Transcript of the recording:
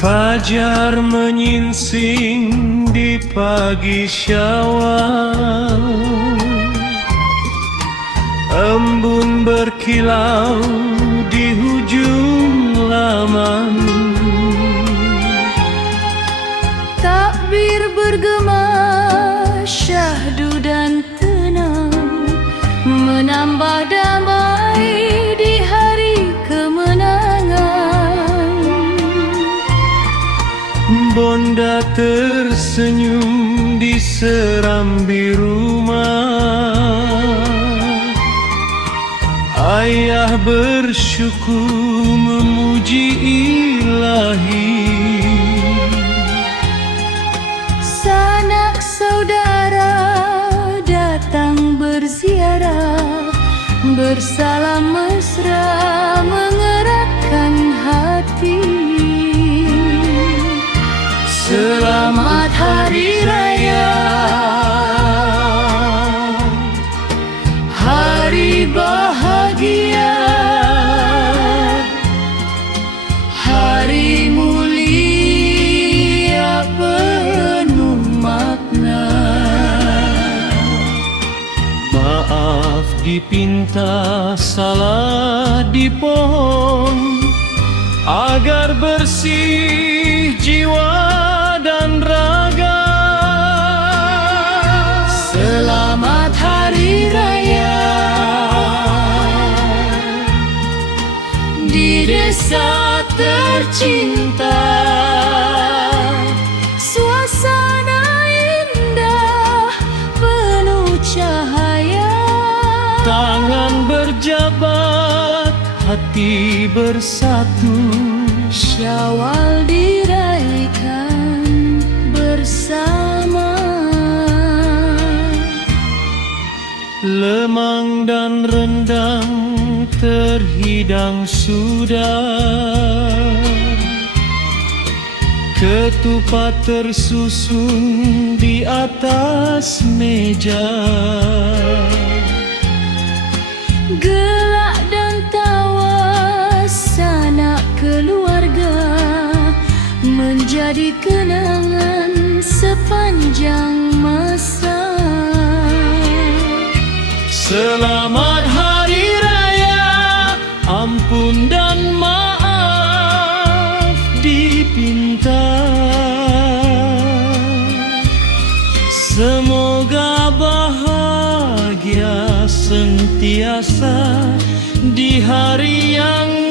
Fajar menyingsing di pagi Syawal, embun berkilau di hujung laman. Takbir bergema syahdu dan tenang, menambah damai di hari kemenangan. Bonda tersenyum di serambi rumah, ayah bersyukur memuji Ilahi. Sanak saudara datang berziarah, bersalam mesra mengeratkan hati. Selamat Hari Raya, hari bahagia, hari mulia penuh makna. Maaf dipinta, salah dipohon, agar bersih jiwa dan raga. Selamat Hari Raya di desa tercinta, suasana indah penuh cahaya. Tangan berjabat, hati bersatu, Syawal diraikan bersama. lemang dan rendang terhidang sudah, ketupat tersusun di atas meja. Gelak dan tawa sanak keluarga menjadi kenangan sepanjang masa. Selamat Hari Raya, ampun dan maaf dipinta. Semoga bahagia sentiasa di hari yang